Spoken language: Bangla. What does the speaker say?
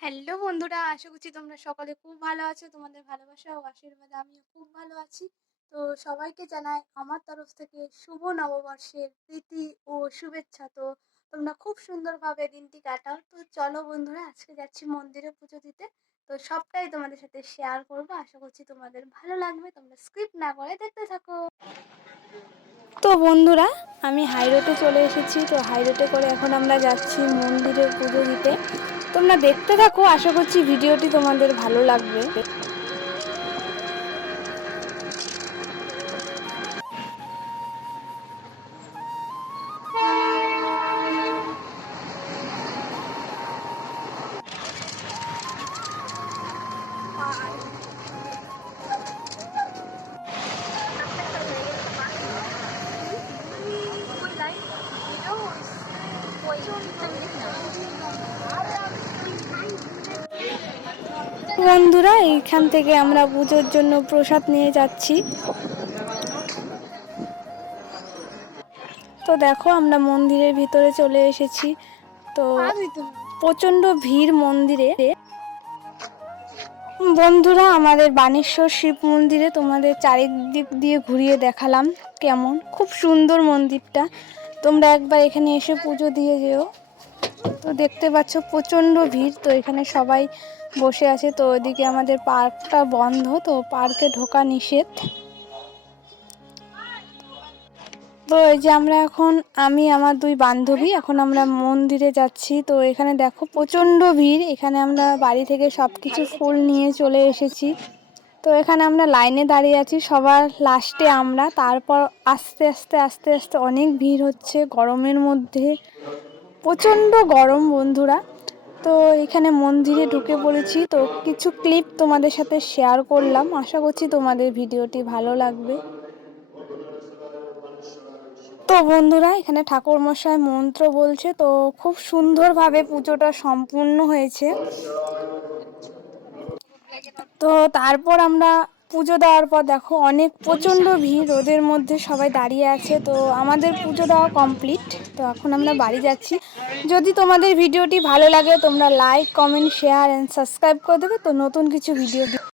হ্যালো বন্ধুরা, আশা করছি তোমরা সকলে খুব ভালো আছো। তোমাদের ভালোবাসা ও আশীর্বাদে আমিও খুব ভালো আছি। তো সবাইকে জানাই আমার তরফ থেকে শুভ নববর্ষের প্রীতি ও শুভেচ্ছা। তো তোমরা খুব সুন্দরভাবে দিনটি কাটাও। তো চলো বন্ধুরা, আজকে যাচ্ছি মন্দিরে পুজো দিতে। তো সবটাই তোমাদের সাথে শেয়ার করব। আশা করছি তোমাদের ভালো লাগবে। তোমরা স্কিপ না করে দেখতে থাকো। তো বন্ধুরা, আমি হাইরোডে চলে এসেছি। তো হাইরোডে করে এখন আমরা যাচ্ছি মন্দিরে পুজো দিতে। তোমরা দেখতে থাকো, আশা করছি ভিডিওটি তোমাদের ভালো লাগবে। বন্ধুরা, এইখান থেকে আমরা পুজোর জন্য প্রসাদ নিয়ে যাচ্ছি। তো দেখো, আমরা মন্দিরের ভিতরে চলে এসেছি। তো প্রচণ্ড ভিড় মন্দিরে। বন্ধুরা, আমাদের বানেশ্বর শিব মন্দিরে তোমাদের চারিদিক দিয়ে ঘুরিয়ে দেখালাম কেমন। খুব সুন্দর মন্দিরটা। তোমরা একবার এখানে এসে পুজো দিয়ে যেও। তো দেখতে পাচ্ছ প্রচণ্ড ভিড়, তো এখানে সবাই বসে আছে। তো ওইদিকে আমাদের পার্কটা বন্ধ, তো পার্কে ঢোকা নিষেধ। তো এই যে আমরা এখন, আমি, আমার দুই বান্ধবী, এখন আমরা মন্দিরে যাচ্ছি। তো এখানে দেখো প্রচণ্ড ভিড়, এখানে আমরা বাড়ি থেকে সব কিছু ফুল নিয়ে চলে এসেছি। তো এখানে আমরা লাইনে দাঁড়িয়ে আছি, সবার লাস্টে আমরা। তারপর আস্তে আস্তে আস্তে আস্তে অনেক ভিড় হচ্ছে, গরমের মধ্যে। প্রচণ্ড গরম, বন্ধুরা। তো এখানে মন্দিরে ঢুকে পড়েছি। তো কিছু ক্লিপ তোমাদের সাথে শেয়ার করলাম। আশা করছি তোমাদের ভিডিওটি ভালো লাগবে। তো বন্ধুরা, এখানে ঠাকুর মশাই মন্ত্র বলছে। তো খুব সুন্দরভাবে পুজোটা সম্পূর্ণ হয়েছে। তো তারপর আমরা পুজো দেওয়ার পর দেখো অনেক প্রচণ্ড ভিড় রোদের মধ্যে সবাই দাঁড়িয়ে আছে। তো আমাদের পুজো দেওয়া কমপ্লিট তো এখন আমরা বাড়ি যাচ্ছি। যদি তোমাদের ভিডিওটি ভালো লাগে তোমরা like comment share and subscribe করে দেবে। তো নতুন কিছু ভিডিও